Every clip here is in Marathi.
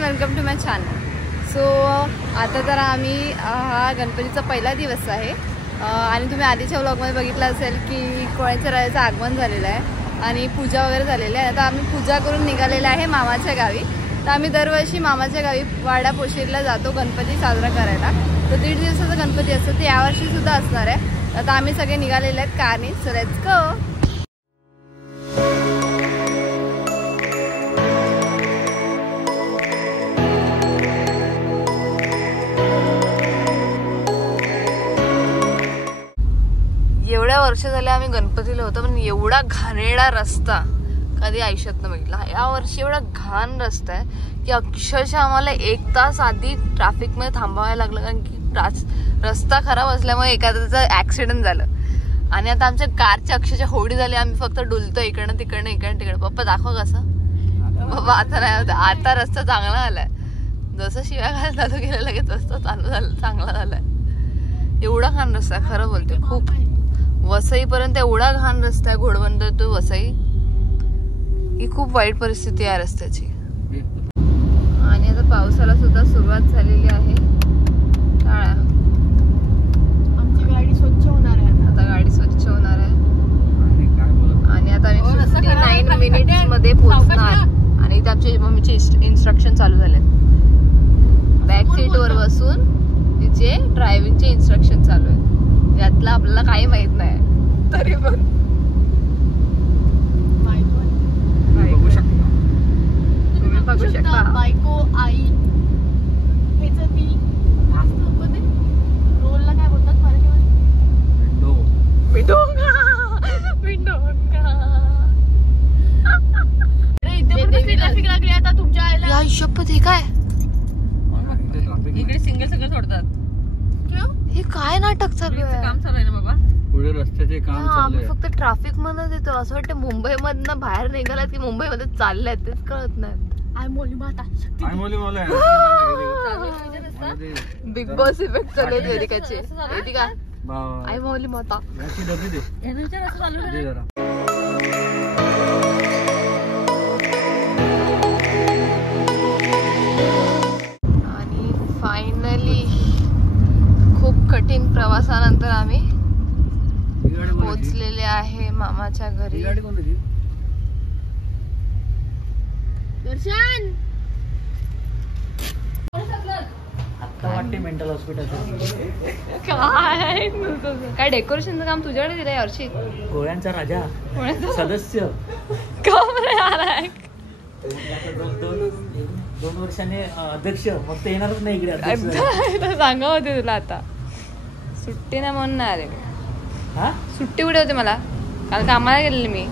Welcome to my channel. So आता तर आम्ही हा गणपतीचा पहिला दिवस आहे आणि तुम्ही आधीच्या व्लॉगमध्ये बघितलं असेल की कोळ्यांच्या राजाचं आगमन झालेलं आहे आणि पूजा वगैरे झालेली आहे. आता आम्ही पूजा करून निघालेलं आहे मामाच्या गावी. तर आम्ही दरवर्षी मामाच्या गावी वाडा पोशीरला जातो गणपती साजरा करायला. तर 1.5 दिवसाचा गणपती असतो, ते यावर्षीसुद्धा असणार आहे. आता आम्ही सगळे निघालेले आहेत कारने. So let's go. एवढ्या वर्ष झाले आम्ही गणपतीला होतो, पण एवढा घाणेरडा रस्ता कधी आयुष्यात न बघितला. या वर्षी एवढा घाण रस्ता आहे की अक्षरशः आम्हाला 1 तास आधी ट्रॅफिकमध्ये थांबावं लागलं, कारण की रस्ता खराब असल्यामुळे एखाद्याचं ऍक्सिडेंट झालं. आणि आता आमच्या कारच्या अक्षरशः होडी झाली. आम्ही फक्त डुलतो इकडनं तिकडनं. पप्पा दाखव कसं. बाबा आता नाही होतं, आता रस्ता चांगला झालाय. जसं शिव्या घाल चालू केलं लगेच रस्ता चांगला झालाय. एवढा घाण रस्ता आहे, खरं बोलते. खूप वसईपर्यंत एवढा घाण रस्ता आहे, घोडबंदर टू वसई. ही खूप वाईट परिस्थिती आहे रस्त्याची. आणि आता पावसाला सुद्धा सुरुवात झालेली आहे. आमची गाडी स्वच्छ होणार आहे. आता गाडी स्वच्छ होणार आहे आणि आता आम्ही 59 मिनिट्स मध्ये पोहोचणार. आणि इथे आमच्या मम्मीचे इन्स्ट्रक्शन चालू झाले. बॅक सीट वर बसून तिचे ड्रायव्हिंगचे इन्स्ट्रक्शन चालू आहेत. यातला आपल्याला काही माहित नाही तरी पण तुम्ही बघू शकता. बायको आई हेच ती रोलला काय बोलतात मराठीमध्ये? ट्रॅफिक लागली आता तुमच्या आईला. या शपथ, हे काय इकडे सिंगल सगळं सोडतात. हे काय नाटक चालू आहे? काम चालू आहे ना बाबा, पुढे रस्त्याचे काम चालू आहे. फक्त ट्रॅफिक मधून येतो. असं वाटतं मुंबई मधनं बाहेर निघालात की मुंबईमध्ये चाललंय, तेच कळत नाही. बिग बॉस इफेक्ट चालू आहे वेदिकाचे. वेदिका आई मौली माता. आणि फायनली खूप कठीण प्रवासानंतर आम्ही पोहोचलेले आहे मामाच्या घरी. दर्शन मेंटल हॉस्पिटल काय डेकोरेशनचं काम तुझ्याकडे दिलंय यावर्षी? गोळ्यांचा राजा सदस्य दोन वर्षाने अध्यक्ष. मग ते येणारच नाही इकडे. सांगा होते तुला आता सुट्टी नाही म्हणून नाही आले. सुट्टी कुठे होते मला? काल कामाला गेलेली मी.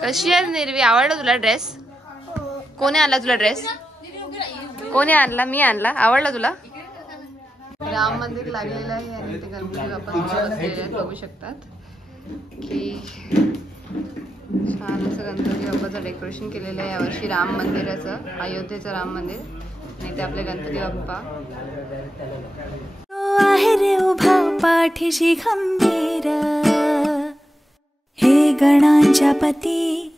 कशी आहे निर्वी? आवडला तुला ड्रेस? कोणी आणला तुला ड्रेस? कोणी आणला? मी आणला. आवडला तुला? राम मंदिर लागलेलं आहे आणि ते गणपती बाप्पा बसलेले आहेत, बघू शकतात की छान असं गणपती बाप्पाचं डेकोरेशन केलेलं आहे यावर्षी. राम मंदिराचं, अयोध्येचं राम मंदिर. आणि ते आपले गणपती बाप्पा आहे रे उभा पाठीशी खंबीर. हे गणांच्या पती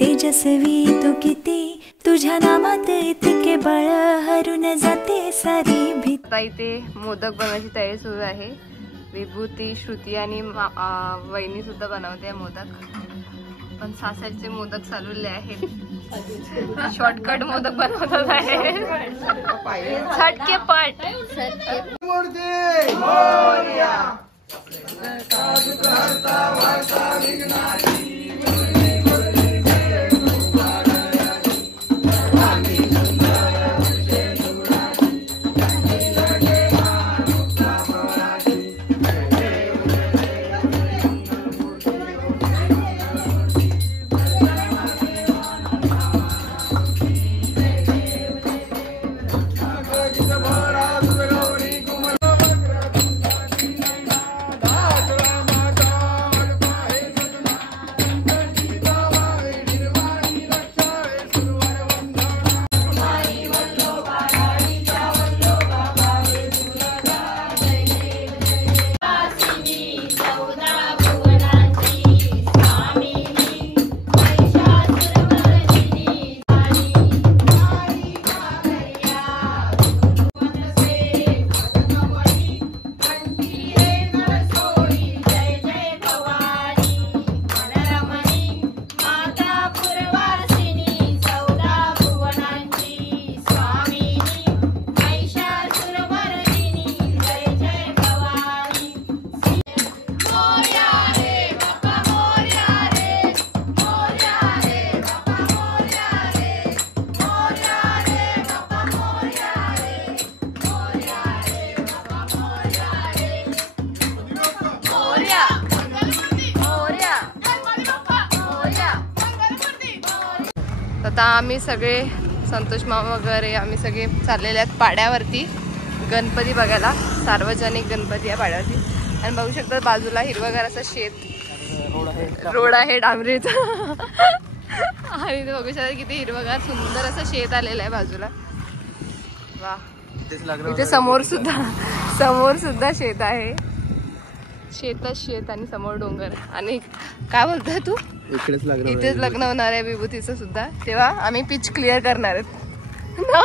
तेजस्वी तू किती, तुझ्या नामात इतके बळ हरून जाते सारी भीती. आता इथे मोदक बनवायची तयारी सुरू आहे. विभूती, श्रुती आणि वहिनी सुद्धा बनवते मोदक. पण सासरचे मोदक चालवले आहेत. शॉर्टकट मोदक बनवतात आहे. झटके पट. आता आम्ही सगळे संतोष मामा वगैरे आम्ही सगळे चाललेले आहेत पाड्यावरती गणपती बघायला. सार्वजनिक गणपती आहे पाड्यावरती. आणि बघू शकता बाजूला हिरवगार असं शेत रोड आहे डांबरीचा. आणि ते बघू शकता किती हिरवगार सुंदर असं शेत आलेलं आहे बाजूला. वा, इथे समोर सुद्धा शेत आहे. शेतच शेत आणि समोर डोंगर. आणि काय बोलतोय तू? इथेच लग्न होणार आहे विभूतीचं सुद्धा. तेव्हा आम्ही पिच क्लिअर करणार आहेत ना.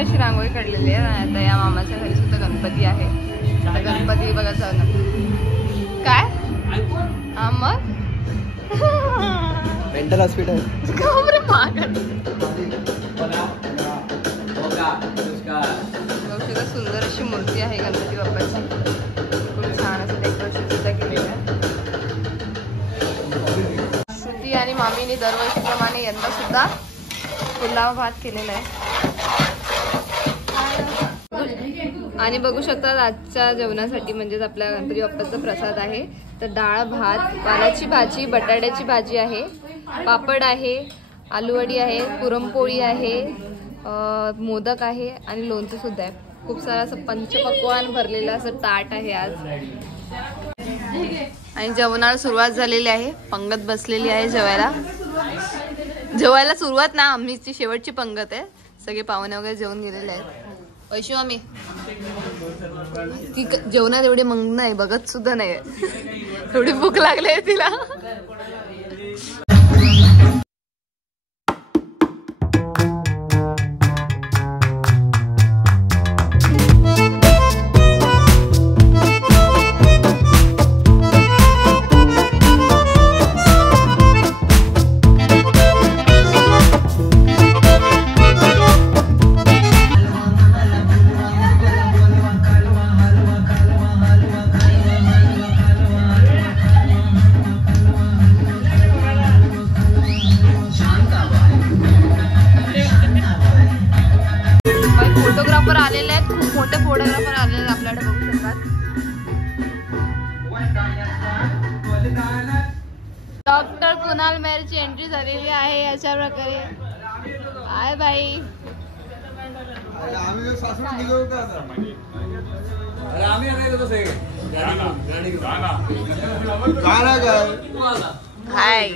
अशी रांगोळी काढलेली आहे. आता या मामाच्या घरी सुद्धा गणपती आहे. गणपती बघा जाऊ ना. काय मग मेंटल हॉस्पिटल सुंदर अशी मूर्ती आहे गणपती बाप्पाची. खूप छान असं डेकोरेशन सुद्धा केलेलं आहे. श्रुती आणि मामीने दरवर्षीप्रमाणे यंदा सुद्धा पुलाव भात केलेला आहे. आणि बघू शकता आजच्या जेवणासाठी म्हणजेच आपल्या गणपती बाप्पाचा प्रसाद आहे. तर डाळ भात, वालाची भाजी, बटाट्याची भाजी आहे, पापड आहे, आलूवडी आहे, पुरणपोळी आहे, मोदक आहे आणि लोणचं सुद्धा आहे. खूप सारं असं पंचपक्वान्न भरलेलं असं ताट आहे आज. आणि जेवणाला सुरुवात झालेली आहे. पंगत बसलेली आहे जेवायला सुरुवात ना आम्हीची शेवटची पंगत आहे. सगळे पाहुणे वगैरे जेवून गेलेले आहेत. वैशू आम्ही ती जेवणात एवढे मग्न आहे, बघत सुद्धा नाही. एवढी भूक लागली आहे तिला. फोटोग्राफर आलेले आहेत. खूप मोठे फोटोग्राफर आलेले आहेत आपल्याकडे बघू शकतात. डॉक्टर कुणाल मेहरची एंट्री झालेली आहे अशा प्रकारे. हाय बाई. हाय.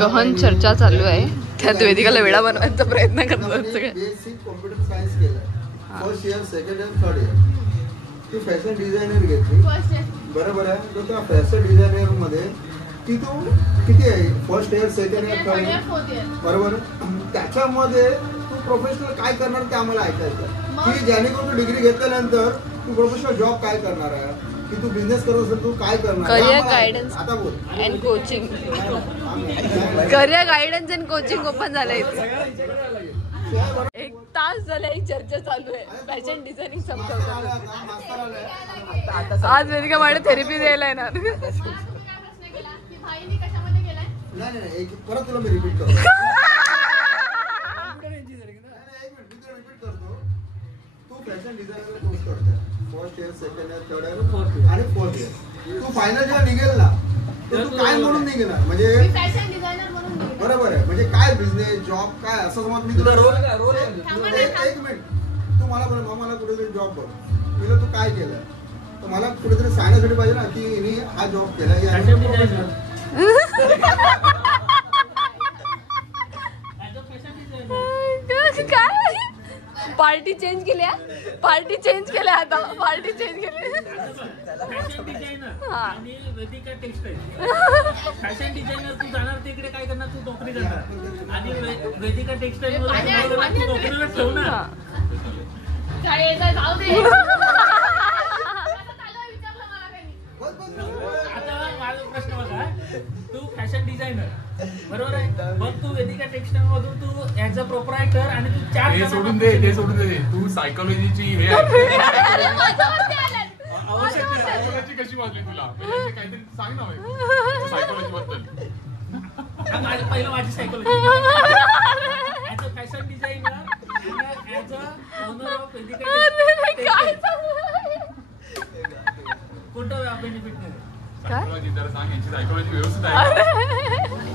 गहन चर्चा चालू आहे. त्यात वेदिकाला वेळा बनवायचा प्रयत्न करतात सगळे. बेसिक कॉम्प्युटर सायन्स केलं. First year, second year, third year. ती फॅशन डिझायनर घेतली. बरोबर आहे. तर त्या फॅशन डिझायनर मध्ये ती तू किती आहे? First year, second year, third year, बरोबर. त्याच्यामध्ये तू प्रोफेशनल काय करणार ते आम्हाला ऐकायचं की जेणेकरून तू डिग्री घेतल्यानंतर तू प्रोफेशनल जॉब काय करणार आहे, की तू बिझनेस करत असेल तू काय करणार. करियर गायडन्स आता बोल. And coaching. Career guidance and coaching open झालंय इथे. 1 तास झाले ही चर्चा चालू आहे. फॅशन डिझायनिंग समजवतात. आज वेदिका माझ्या थेरपी द्यायला येणार. नाही परत तुला मी रिपीट करतो. तू फॅशन डिझायनर कोर्स करते. First year, second year, third year आणि फोर्थ इयर. तू फायनल जेव्हा निघेल ना तर तू काय म्हणून निघेणार? म्हणजे फॅशन डिझायनर म्हणून. बरोबर आहे. म्हणजे काय बिझनेस, जॉब काय असं समज मी तुला रोल. एक मिनिट. तू मला बोल मला कुठेतरी जॉब बघ. मी तू काय केलं तर मला कुठेतरी सांगण्यासाठी पाहिजे ना की हिने हा जॉब केला. काय पार्टी चेंज केल्या. पार्टी चेंज केल्या आता. पार्टी चेंज केली. फॅशन डिझायनर आणि वेदिका टेक्सटाईल. फॅशन डिझायनर तू जाणार तिकडे काय करणार? तू नोकरी करणार. आणि वेदिका टेक्सटाईल तू नोकरीला ठेवणार. आता माझा प्रश्न बघा. तू फॅशन डिझायनर बरोबर आहे. मग तू वेदिका टेक्सटाईल मधून तू ऍज अ प्रोप्रायटर आणि तू 4 ते सोडून दे तू सायकोलॉजीची हे सायकोलॉजी कशी वाटली तुला काहीतरी सांग ना सायकोलॉजी बद्दल. पहिलं माझी psychology as a fashion designer as a owner of कोणतं बेनिफिट नाही. सायकोलॉजी जरा सांग यांची सायकोलॉजी व्यवस्थित आहे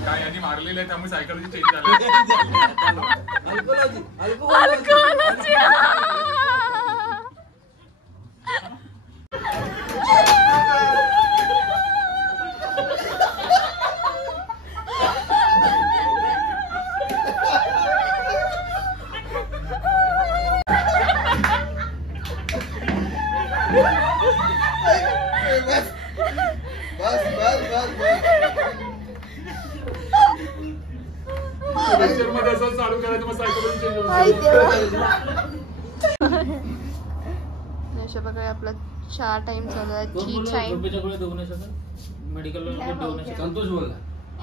काय यांनी मारलेलं आहे त्यामुळे सायकोलॉजी चेंज झालं. मध्ये असं चालू करायचं मग सायकोलॉजी चेंज होतं. बघा आपला 4 टाइम चालू आहे. टी टाइम मेडिकल संतोष बोलला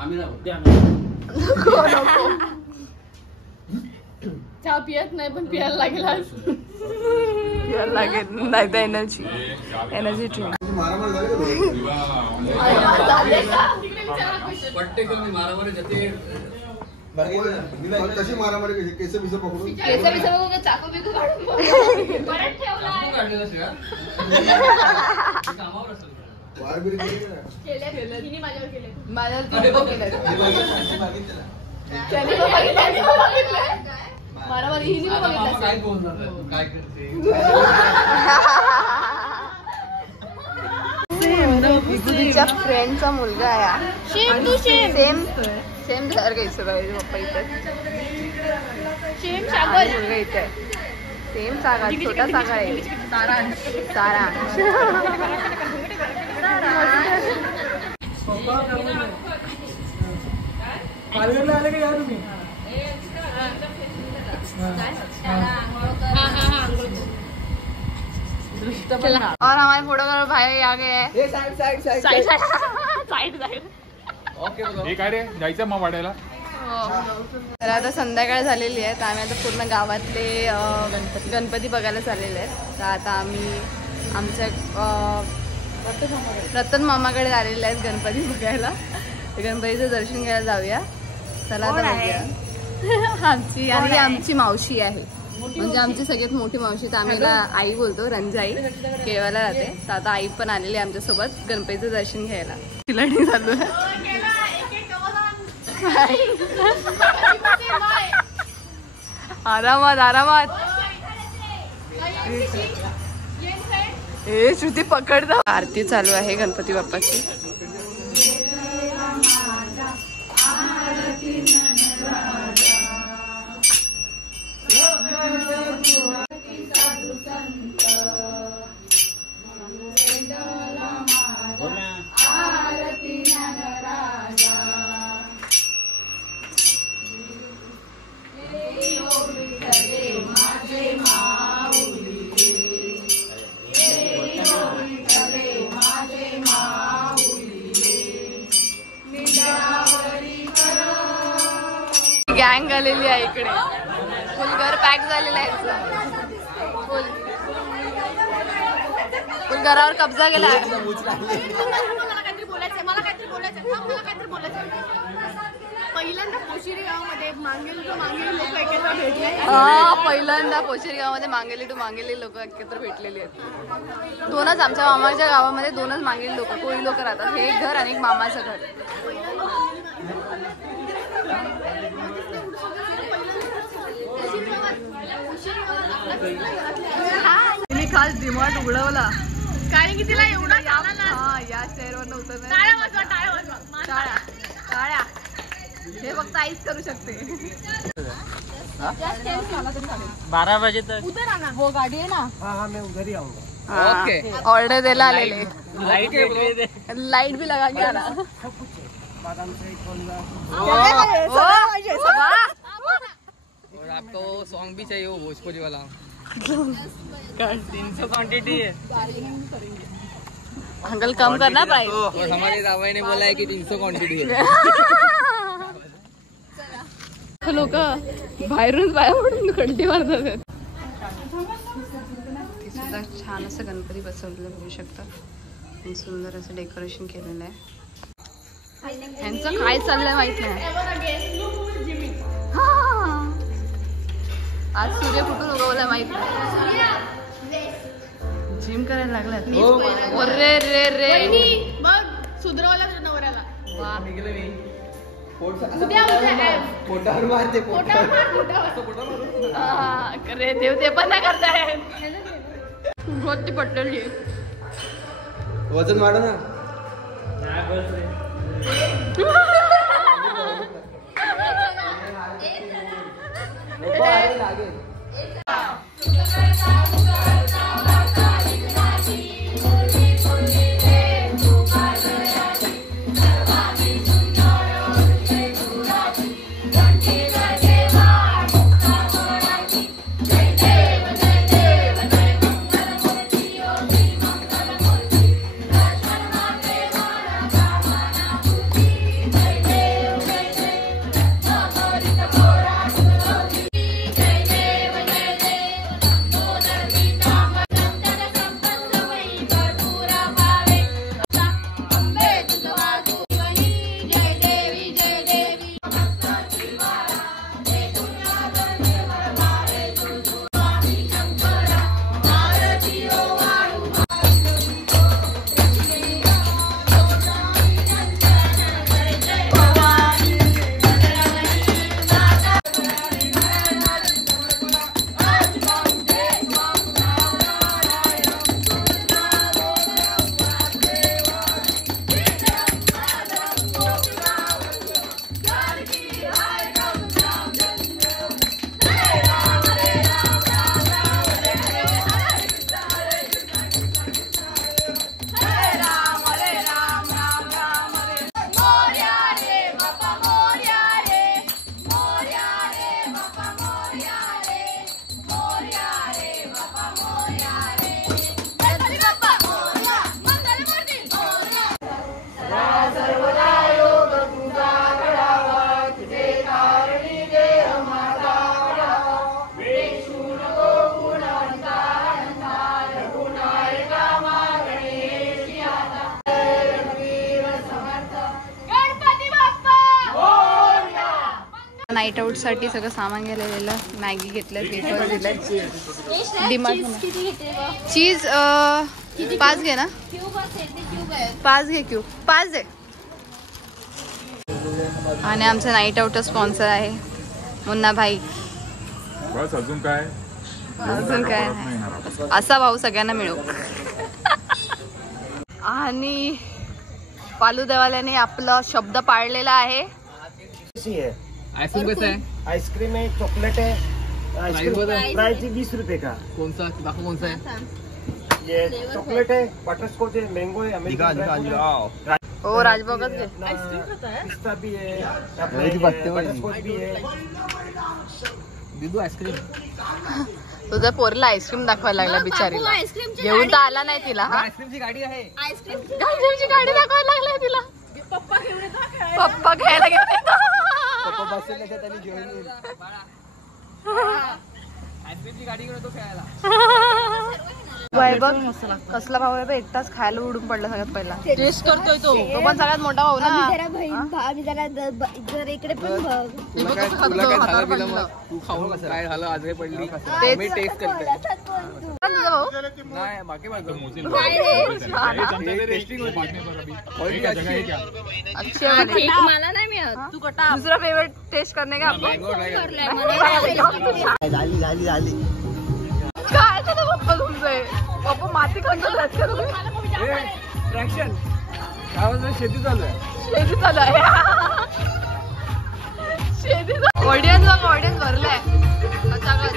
आम्ही नाही चहा पियत नाही पण पियाला लागेल आज. लागेल नाही तर एनर्जी ड्रिंक. मारामार झाली का दोघं? पट्टे कमी मारामारी जाते. कशी मारामारी कशी केस बिस पकडून चाकू बिकू काढून परत ठेवलाय. कामावर असेल वारबिरी केली का? केले तिने माझ्यावर केले. माझ्या मारामारी हिने पण बघितलं. काय बोलणार काय करते विभूतीच्या फ्रेंडचा मुलगा आहे. शेम तू शेम सेम घर घ्यायचं पाहिजे पप्पा इथे. शेम आणि सागर मुलगा इथे सेम सागा छोटा सागा आहे. सारा पालघरला आले का या तुम्ही और हमारे फोटोग्राफर भाई आ गए हैं. हे काय रे जायचं मग वाढायला. तर आता संध्याकाळ झालेली आहे तर आम्ही आता पूर्ण गावातले गणपती बघायला चाललेले आहेत. तर आता आम्ही आमच्या रतन मामाकडे आलेले आहेत गणपती बघायला. गणपतीचं दर्शन घ्यायला जाऊया. चला आता बघूया. आमची आणि आमची मावशी आहे म्हणजे आमची सगळ्यात मोठी मावशी. तर आम्ही आई बोलतो रंजाई केळवाला राहते. तर आता आई पण आलेली आहे आमच्यासोबत गणपतीचं दर्शन घ्यायला. तिला चालू आहे आरामात आरामात. हे श्रुती पकडता. आरती चालू आहे गणपती बाप्पाची. गँग आलेली आहे इकडे. फुल घर पॅक झालेलं आहे. फुल घरावर कब्जा केला आहे. पहिल्यांदा पोशिरी गावामध्ये मांगेली टू मांगेली लोक एकत्र भेटले. पहिल्यांदा पोशेरी गावामध्ये मांगेली टू मांगेली लोक एकत्र भेटलेली आहेत. दोनच आमच्या मामाच्या गावामध्ये दोनच मांगेली लोक कोळी लोक राहतात. हे एक घर आणि एक मामाचं घर. तिने खास डिमांड उडवला कारण की तिला एवढा या स्टेअरवर उतरणार. टाळ्या हे फक्त आईच करू शकते. 12 बजे तक वो गाडी आहे ना. हाँ मैं उधर ही आऊंगा. ओके ऑर्डर द्यायला आलेले. लाईट भी लगा के आला. बादाम से और आपको सॉन्ग भी चाहिए वो भोजपुरी वाला 300 क्वांटिटी है. अंकल कम करना प्राइस. और हमारे रावाई ने बोला है कि 300 क्वांटिटी है. लोक बाहेरून बाहेर पडून खड्डे मारतात. ते सुद्धा छान असं गणपती बसवलेलं बघू शकता. सुंदर असं डेकोरेशन केलेलं आहे. ह्यांचं काय चाललंय माहित नाही. आज सूर्य कुठून उगवलाय माहित नाही. जिम करायला लागलात. अरे रे रे बघ सुधरवला नवऱ्याला. पोटावर मारते. अरे देव ते पण नाही करताय. गोष्टी पटलेली वजन वाढ ना. नाईट आउट साठी सगळं सामान गेलेलं. मॅगी घेतलं, पेपर दिलं. डिमार्ट चीज 5 घे ना. 5 घे. क्यूब 5 दे. आणि आमचं नाईट आउट स्पॉन्सर आहे मुन्ना भाई. बस अजून काय असा भाऊ सगळ्यांना मिळो. आणि पालू देवाल्याने आपला शब्द पाळलेला आहे. आइसक्रीम कैसा है? आइसक्रीम है, चॉकलेट है. आइसक्रीम प्राइस 20 रुपए का. कौन सा बाकी कौन सा है? ये चॉकलेट है, बटरस्कॉच है, मैंगो है, अमेरिकन. हो राजभोगच घे. पिस्ता भी है, बटरस्कॉच भी है. दीदू आइसक्रीम. तुझ्या पोरीला आईस्क्रीम दाखवायला लागला बिचारीला. घेऊन तर आला नाही तिला. आइसक्रीमची गाडी आहे. आईस्क्रीमची गाडी दाखवायला लागलाय तिला. पप्पा घ्यायला गेले. पप्पा बसेल त्याच्यात त्यांनी घेऊन येईल. आइसक्रीमची गाडी घेऊन तो खेळायला. बघ कसला भाऊ आहे. एकटाच खायला उडून पडला सगळ्यात पहिला. टेस्ट करतोय तो पण सगळ्यात मोठा भाऊ ना. इकडे पण तू खाऊन कसं काय झालं आजही पडली. मी टेस्ट करतोय. तुझा भाऊ नाही बाकी मला नाही मिळत. तू कटा दुसरा फेवरेट टेस्ट करणे का काय पप्पा तुमचे. पप्पा माती खातात का तुम्ही. शेती चालू आहे. ऑडियन्स भरलाय अचानक.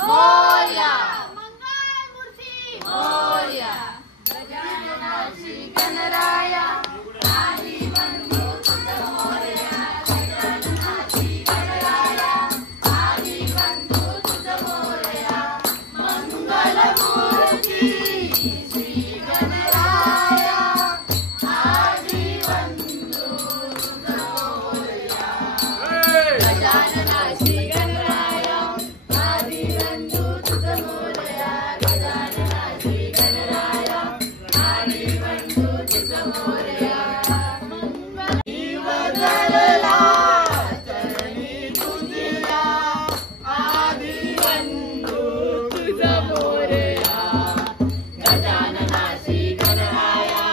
मोरया मंगलमूर्ती मोरया गजाननाची गणराया आदी बंधू तुझ मोरया गजाननाची गणराया आदी बंधू तुझ मोरया मंगलमूर्ती श्री गणराया आदी बंधू तुझ मोरया गजाननाची गणराया आदी बंधू तुझ मोरया गजाननाची गणराया आदी बंधू तुझ मोरया जीव जळला चरणी तुझ्या आदी बंधू तुझ मोरया गजाननाची गणराया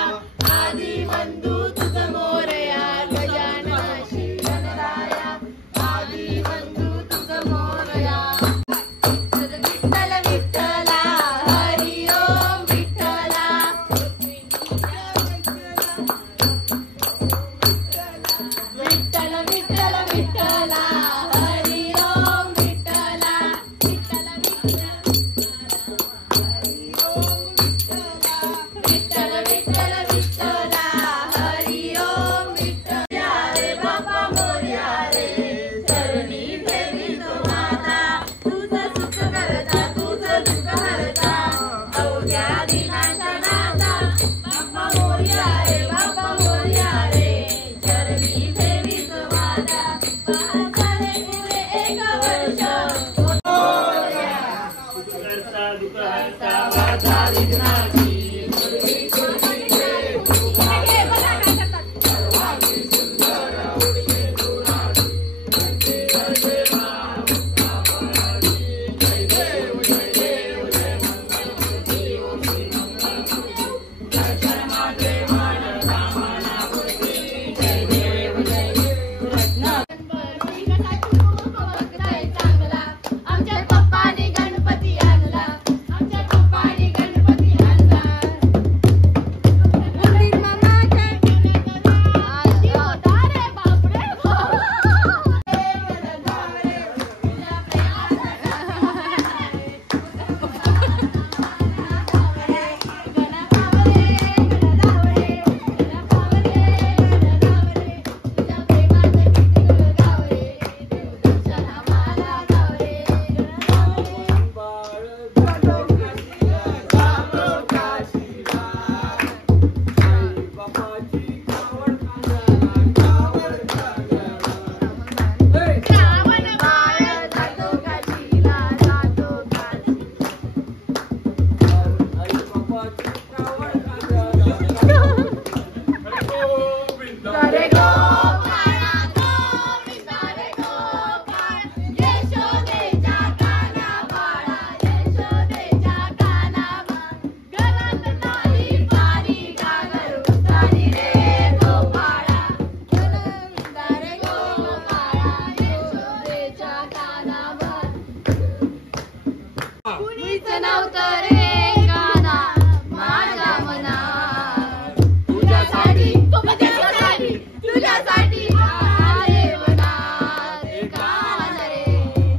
आदी बंधू तुझ मोरया गजाननाची गणराया आदी बंधू तुझ मोरया विठ्ठल विठ्ठला हरि ओम विठ्ठला विठ्ठल विठ्ठल विठ्ठला हरि ओम विठ्ठला विठ्ठल विठ्ठल विठ्ठल विठ्ठला हरि ओम विठ्ठला रे बाबा मोरया रे चरणी देवी तो माता तुझं सुख करता तुझं दुःख हरता अवघ्या दिनाच्या नाथा बाबा मोरया रे बाबा मोरया रे चरणी देवी तो माता पाहता रे पुढे एक वर्ष करता दुःख हरता वाचा विघ्नाची आमच्या पप्पाने गणपती आणला आमच्या पप्पाने गणपती आणला उंदीर मामाच्या होता रे बापरे श्रावण बाळ जातो काशीला जातो काशी रे गोपाळा गोविंदा रे गोपाळ यशोदेच्या काना बाळा यशोदेच्या काना घरात नाही पाणी गागर उतारी रे गोपाळा गोविंदा रे गोपाळा यशोदेच्या काना कुणीच नव्हतं रे काना माझ्या मनात तुझ्यासाठी तुझ्यासाठी आले मनात कान रे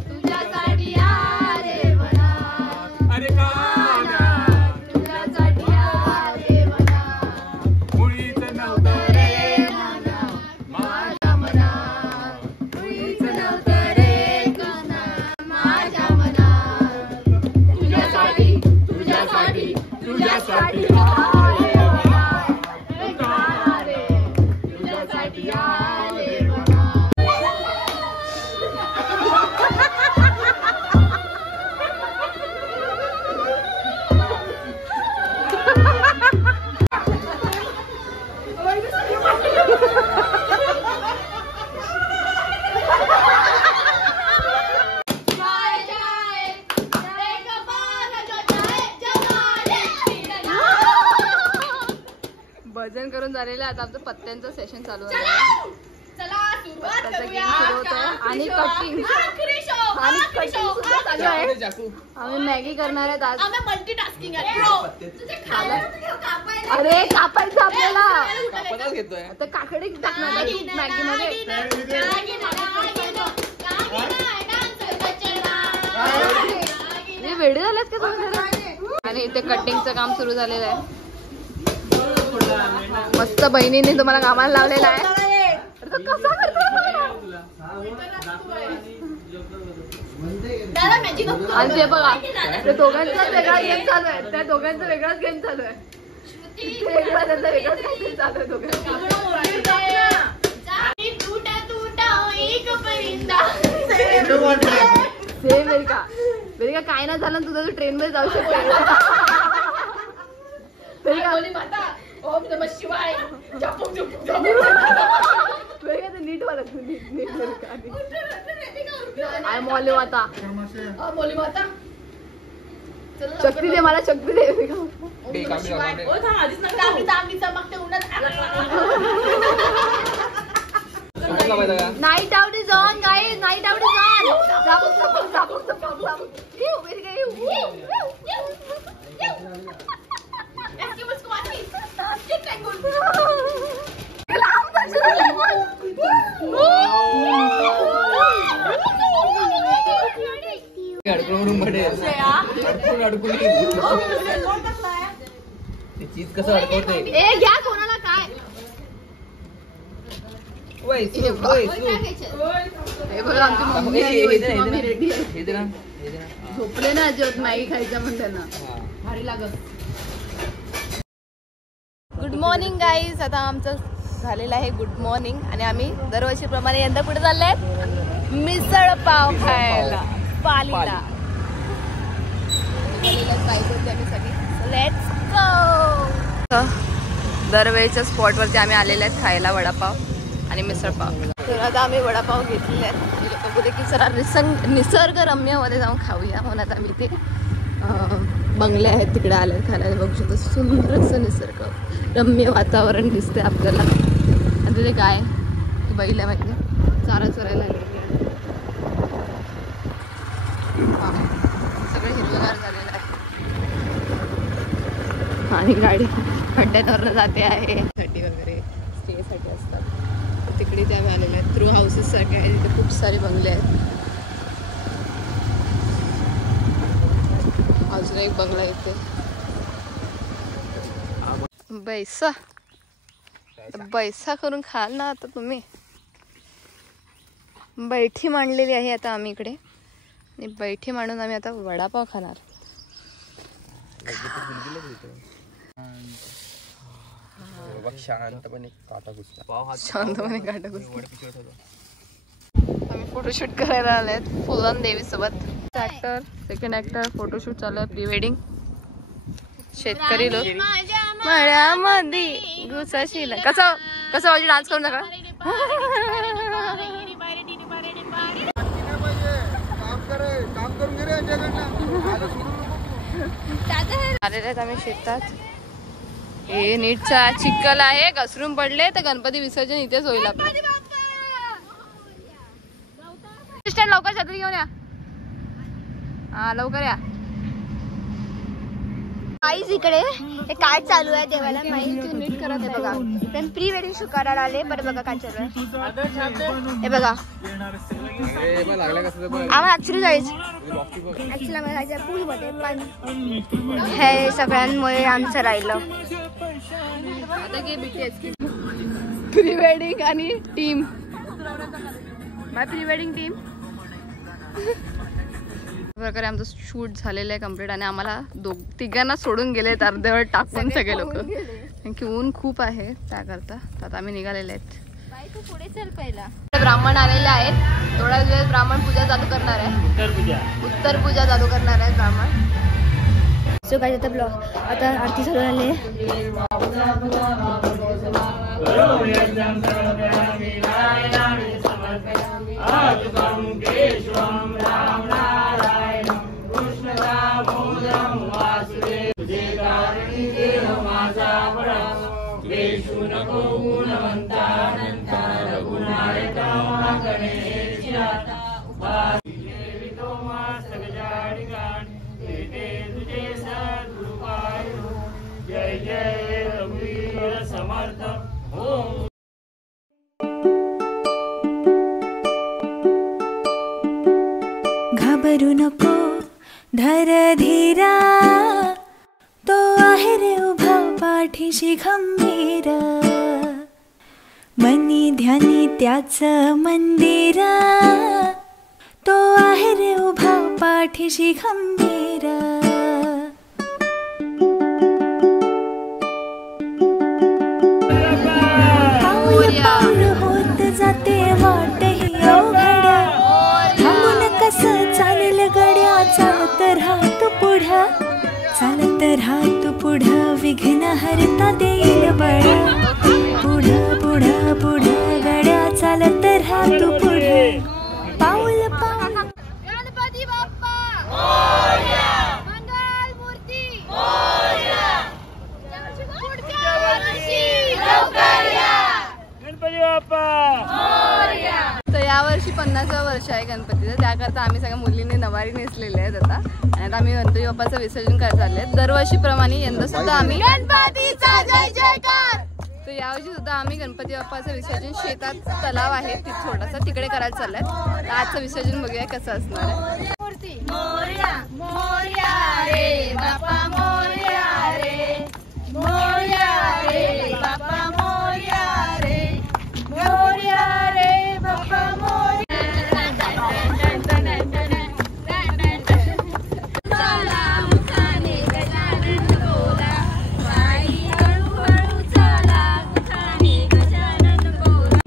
तुझ्यासाठी आले मनात अरे काना तुझ्यासाठी आले मनात मुळीच नव्हतं रे काना माझ्या मनात कुणीच नव्हतं रे काना माझ्या मनात तुझ्यासाठी तुझ्यासाठी तुझ्यासाठी आले मनात काना रे तुझ्यासाठी आले मनात जय जय जय कपाल जय जय भजन करून झालेलं आहे. आता आमचं पत्त्यांचं सेशन चालू आहे. चला सुरुवात पत्त्याचा करूया गेम सुरू होतोय आणि कटिंग आणि कटिंग सुद्धा चालू आहे. जाकू आम्ही मॅगी करणार आहेत आज. आम्ही मल्टीटास्किंग आहे प्रो तुझे खायला कापायला अरे कापायचं आपल्याला. कापतच घेतोय. आता काकडी टाकणार का तू मॅगी मध्ये. वेडे झालेत का तुम्ही? आणि इथे कटिंगचं काम सुरू झालेलं आहे. मस्त बहिणीने तुम्हाला कामाला लावलेलं आहे. कसा करतो आणि ते बघा त्या दोघांचा वेगळा गेम चालू आहे. त्या दोघांचा वेगळाच गेम चालू आहे. वेगळा त्यांचा वेगळाच गेम चालू आहे दोघांचा. वेरिका काय नाही झालं तुझं तू ट्रेन मध्ये जाऊ शकते. नीट वाला नीट मोली माता शक्ती दे मला शक्ती दे. Night out is on guys. Night out is on. Cheese कसं अडकवते घ्या कोणाला काय झोपले ना अजिबात मॅगी खायचं म्हणते ना भारी लागत. Good morning guys. आता आमचं झालेलं आहे गुड मॉर्निंग आणि आम्ही दरवर्षीप्रमाणे यंदा कुठे चालले? मिसळ पाव खायला पालीला. Let's go. दरवेळच्या स्पॉटवरती आम्ही आलेले आहेत खायला वडापाव आणि मिसळ पाव. तर आता आम्ही वडापाव घेतलेले आहेत. बोलले की जरा निसर्गरम्यमध्ये जाऊन खाऊया म्हणून आता आम्ही ते बंगले आहेत तिकडे आले खायला. बघू शकतो सुंदर असं निसर्ग रम्य वातावरण दिसते आपल्याला. आणि तिथे काय बैल आहे माहिती चारा चरायला आलेली आहे. सगळं हिरवगार झालेलं आहे आणि गाडी खड्ड्यांवर जाते आहे. साठी वगैरे स्टेसाठी असतात तिकडे ते आम्ही आलेले आहेत. थ्रू हाऊसेस सारखे आहेत. तिथे खूप सारे बंगले आहेत. अजून एक बंगला येते. बैसा करून खाल ना आता तुम्ही. बैठी मांडलेली आहे आता आम्ही इकडे आणि बैठी मांडून आम्ही आता वडापाव खाणार. शांतपणे काटा घुसला. शांतपणे काटा घुसला. आम्ही फोटोशूट करायला आलेत फुलन देवी सोबत. ऍक्टर सेकंड ऍक्टर फोटोशूट चालू आहे. Pre wedding. शेतकरी लोक मळ्यामध्ये घुसाशील. कसं कसं वाजू डान्स करून नका. आलेले आहेत आम्ही शेतात. हे नीटचा चिखल आहे. घसरून पडले तर गणपती विसर्जन इथेच होईल आपलं. लवकर छत्री घेऊन या. हा लवकर या. आईज इकडे ते काय चालू आहे देवाला माहिती नीट करत आहे बघा. पण प्री वेडिंग शूट करायला आले. बरं बघा काय चालू आहे हे बघा. आम्हाला ऍक्च्युली आम्हाला जायचं पूल मध्ये पण हे सगळ्यांमुळे आमचं राहिलं. प्री वेडिंग आणि team by pre wedding team. प्रकारे आमचं शूट झालेलं आहे कम्प्लीट आणि आम्हाला तिघांना सोडून गेलेत अर्धवट टाकून सगळे लोक. कारण की ऊन खूप आहे त्याकरता. तर आता आम्ही निघालेले आहेत. पुढे चल पहिला. ब्राह्मण आलेले आहेत. थोड्या दिवस ब्राह्मण पूजा चालू करणार आहे. उत्तर पूजा चालू करणार आहे ब्राह्मण. सो काय आता ब्लॉग आता आरती चालू झाली. घाबरू नको धर धीरा तो आहे रे उभा पाठीशी खंबीर मनी ध्यानी त्याच मंदिर तो आहे रे उभा पाठीशी खंबीर पाऊल पाऊल होत जाते वाटही अवघड थांबून कसं चालेल गड्या चालत राहतो पुढं चालत राहतो पुढं विघ्न हरता देईल बळ पुढं पुढं पुढं गड्या चालत राहतो पुढं पाऊल पाऊल गणपती बाप्पा मोरया मंगल मूर्ती मोरया पुढच्या वर्षी लवकर या गणपती बाप्पा मोरया. तर यावर्षी 50वे वर्ष आहे गणपतीचं. त्याकरता आम्ही सगळ्या मुलींनी नवारी नेसलेले आहेत आता आणि आता आम्ही गणपती बाप्पाचं विसर्जन करायला चालले आहेत. दरवर्षीप्रमाणे यंदा सुद्धा आम्ही गणपतीचा जय जयकार. तर यावर्षी सुद्धा आम्ही गणपती बाप्पाचं विसर्जन शेतात तलाव आहे थोडासा तिकडे करायला चाललंय. तर आजचं विसर्जन बघूया कसं असणार आहे. मूर्ती मोरया मोरया रे बाप्पा मोरया रे मोरया रे बाप्पा मोरया रे मोरया रे बाप्पा मोरया.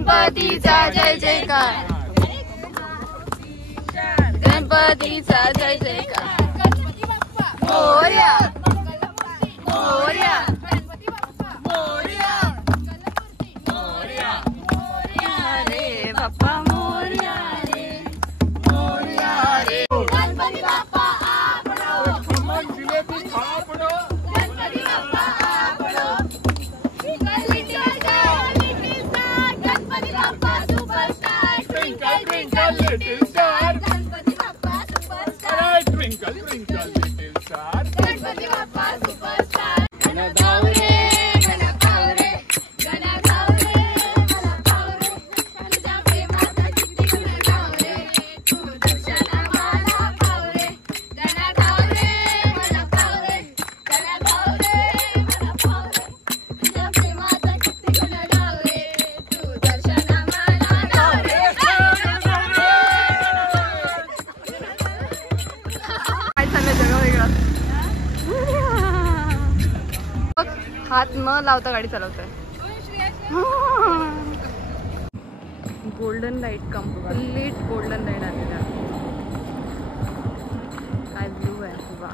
गणपतीचा जय जयकार गणपतीचा जय जयकार मोरया मोरया मोरया मोरया रे बाप्पा मोरया रे मोरया रे गणपती बाप्पा आपडो गणपती बाप्पा आपडो Ganpati Bappa superstar twinkle twinkle little star Ganpati Bappa superstar twinkle twinkle little star Ganpati Bappa superstar. गण गाव रे गण गाव रे गण गाव रे मला गाव रे तुझ्या प्रेमाचा किती गण गाव रे तू दर्शना मला गाव रे गण गाव रे मला गाव रे गण गाव रे मला गाव रे तुझ्या प्रेमाचा किती गण गाव रे तू दर्शना मला गाव रे. काय चाललंय जगा वेगळं. हात न लावता गाडी चालवतोय. Golden light complete golden light आलेला काय ब्लू आहे वा.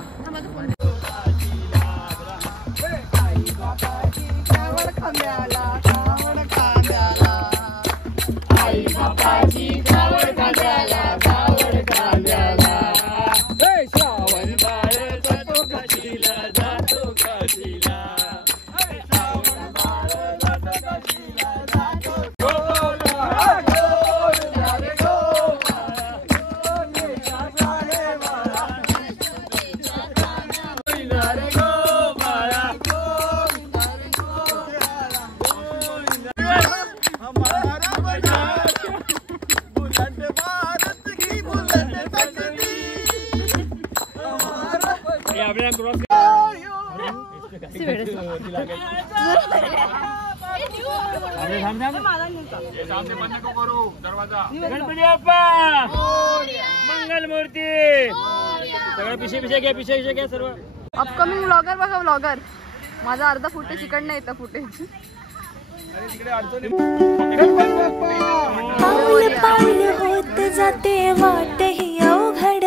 गणपती बाप्पा मंगल मूर्ती सगळं पिशे पिशे घ्या पिशे पिशे घ्या सर्व. अपकमिंग ब्लॉगर बघा ब्लॉगर माझा अर्धा फुटेज इकडनं येतं फुटेज. पाऊल पाऊल होत जाते वाटही अवघड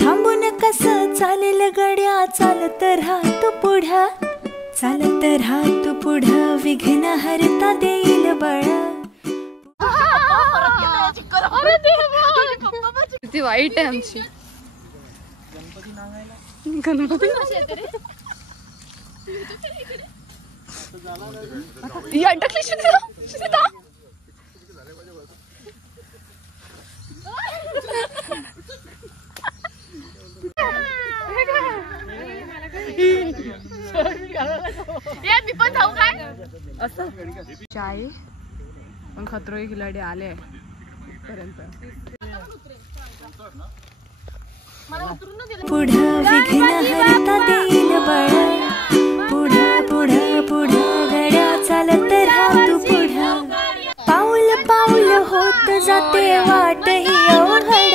थांबून कसं चालेल गड्या चालत राहतो पुढं चालत राहतो पुढं विघ्न हरता देईल बळ. किती वाईट आहे आमची गणपती. ही अटकली श्रुतिता. मी पण जाऊ काय असं चाय पण खतरो के खिलाडी आले पर्यंत. पुढं विघ्न हरता देईल बळ, पुढं पुढं पुढं गड्या चालत राहा तू पुढं, पाऊल पाऊल होत जाते वाट ही अवघड,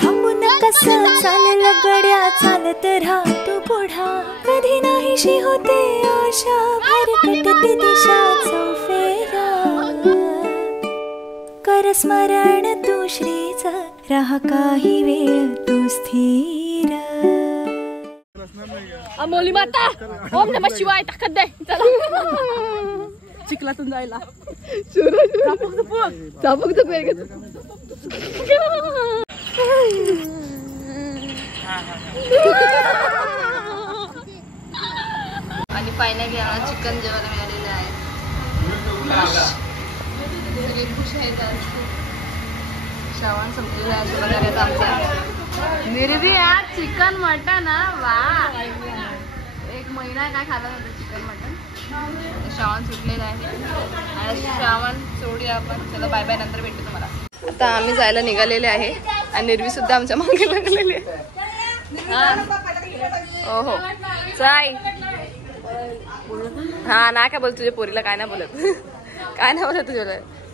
थांबून कसं चाललं गड्या चालत राहा तू पुढं, कधी नाहीशी होते आशा भरकटते दिशा चौफेरा, कर स्मरण तू श्रीच राहा काही वेळ तू स्थिर. अमोली माता ओम नमः शिवाय टाकत दे चला चिखलातून जायला. आणि फायनली आम्हाला चिकन जेवायला मिळालेलं आहे. सगळे खुश आहेत आज. श्रावण संपलेला आहे असं बघायला आमचा निर्वी आज चिकन मटन वा. एक महिना काय खाल्लं नव्हतं चिकन मटन. श्रावण सुटलेला आहे आणि श्रावण सोडूया आपण. चला बाय बाय, नंतर भेटू तुम्हाला. आता आम्ही जायला निघालेले आहे आणि निर्वी सुद्धा आमच्या मागे लागलेली आहे. हो हो चाय हा ना काय बोल तुझ्या पोरीला काय नाही बोलत काय नाही बोलत तुझ्या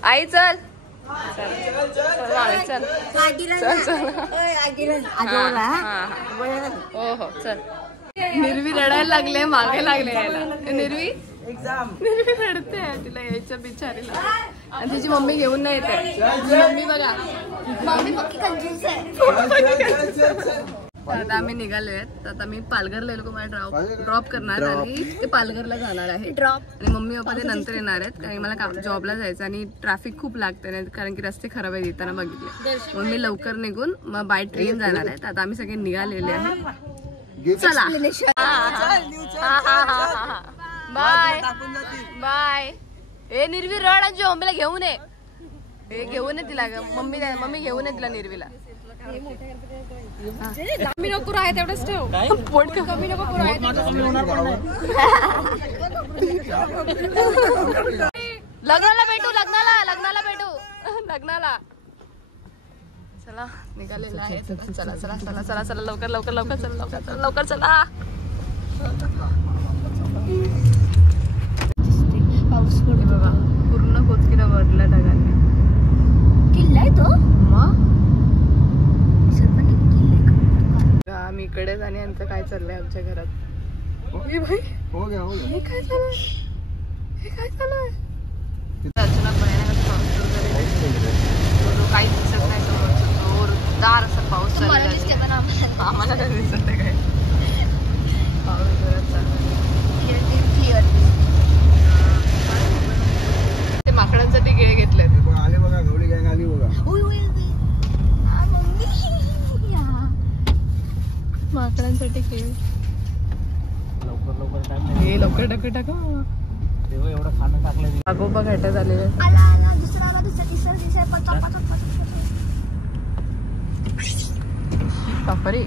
आई. चल चल हो हो चल. निर्वी रडायला लागले, मागे लागले यायला. निर्वी रडते, तिला यायच्या बिचारीला. आणि तिची मम्मी घेऊन नाही येते. मम्मी बघा, मम्मी पक्की कंजूस आहे. आता आम्ही निघालोय. आता मी पालघरला लोक मला ड्रॉप करणार आणि ते पालघरला जाणार आहे ड्रॉप. आणि मम्मी पप्पा ते नंतर येणार आहेत कारण मला जॉबला जायचं आणि ट्रॅफिक खूप लागते कारण की रस्ते खराब आहेत येताना बघितले. म्हणून मी लवकर निघून मग बाय ट्रेन जाणार आहेत. आता आम्ही सगळे निघालेले आहे. चला बाय बाय. हे निर्वी रड आणि मम्मीला घेऊन ये. हे घेऊन ये तिला. मम्मी घेऊन ये तिला निर्वीला. कमी नको आहे तेवढंच ठेव. पोट कमी नको आहे. लग्नाला भेटू लग्नाला भेटू. चला निघालेला आहे. चला चला चला चला चला लवकर लवकर लवकर चला लवकर लवकर चला. पाऊस पडतो बघा. पूर्ण कोचकीला भरला ढगांनी. किल्ला आहे तो मग. आम्ही इकडेच आणि यांचं काय चाललंय आमच्या घरात. हे काय चालू आहे. अचानक भयानक पाऊस काही दिसत नाही समोर. जोरदार असा पाऊस चालू आहे. आम्हाला काय दिसत नाही. काय पाऊस जोरात चालू ते माकडांसाठी खेळ घेतले. आले बघा, गवळी गँग आली बघा. माकडांसाठी खेळ. लवकर टाका. एवढं खाणं टाकलं. आगोबा घाटात आलेले. बापरे.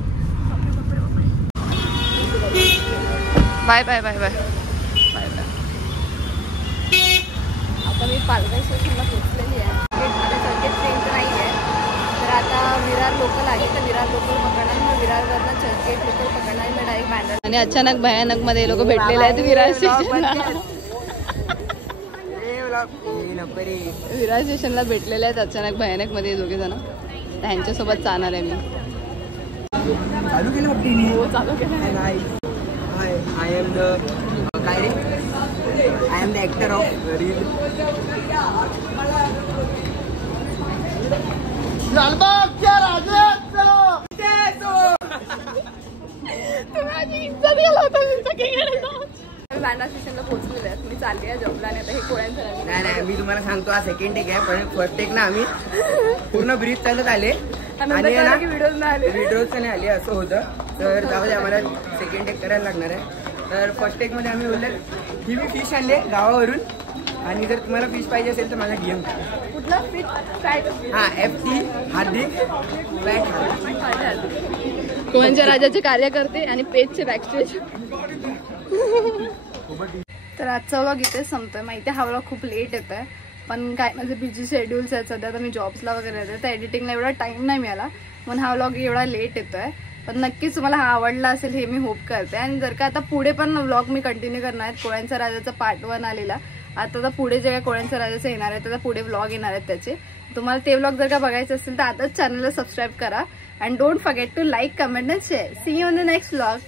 Bye bye bye bye bye bye. आता मी पालघर स्टेशनला पोहोचलेली आहे. ट्रेन तर नाही आहे तर आता विरार लोकल आहे. तर विरार लोकल पकडणार. मग विरारवरनं चर्चगेट लोकल पकडणार. मी डायरेक्ट बँड्रा. आणि अचानक भयानक मध्ये लोक भेटलेले आहेत विरार स्टेशनला. विरार स्टेशनला भेटलेले आहेत अचानक भयानक मध्ये दोघे जण. त्यांच्यासोबत जाणार आहे मी. चालू केलं बघ. हो चालू केलं. I am the actor of reel. Bandra स्टेशनला पोहोचलेले आहेत. मी चालली आहे जॉबला. आणि आता हे कोळ्यांचं नाही मी तुम्हाला सांगतो हा सेकंड टेक आहे. पण फर्स्ट टेक ना आम्ही पूर्ण ब्रीज चालत आले आणि व्हिडिओज नाही आले असं होतं. तर जाऊ दे आम्हाला सेकंड टेक करायला लागणार आहे. तर फर्स्ट टेक मध्ये आम्ही बोलले ही मी फिश आणले गावावरून. आणि जर तुम्हाला फिश पाहिजे असेल तर माझा गेम कुठला फिश फॅट. हा FT हार्दिक फॅट. कोळ्यांच्या राजाचे कार्यकर्ते आणि पेजचे बॅकस्टेज. तर आजचा व्लॉग इथेच संपतोय. माहिती हा व्लॉग खूप लेट येतोय पण काय माझे बिझी शेड्यूल्स आहेत सध्या, तर मी जॉब्सला वगैरे येते तर एडिटिंगला एवढा टाईम नाही मिळाला म्हणून हा व्लॉग एवढा लेट येतोय. पण नक्कीच तुम्हाला हा आवडला असेल हे मी होप करते. आणि जर का आता पुढे पण व्लॉग मी कंटिन्यू करणार आहेत. कोळ्यांचा राजाचा पार्ट 1 आलेला, आता पुढे जे काय कोळ्यांचा राजाचं येणार आहे त्याचा पुढे व्लॉग येणार आहेत त्याचे. तुम्हाला ते व्लॉग जर का बघायचे असतील तर आताच चॅनलला सबस्क्राईब करा. And don't forget to like, comment and share. See you in the next vlog.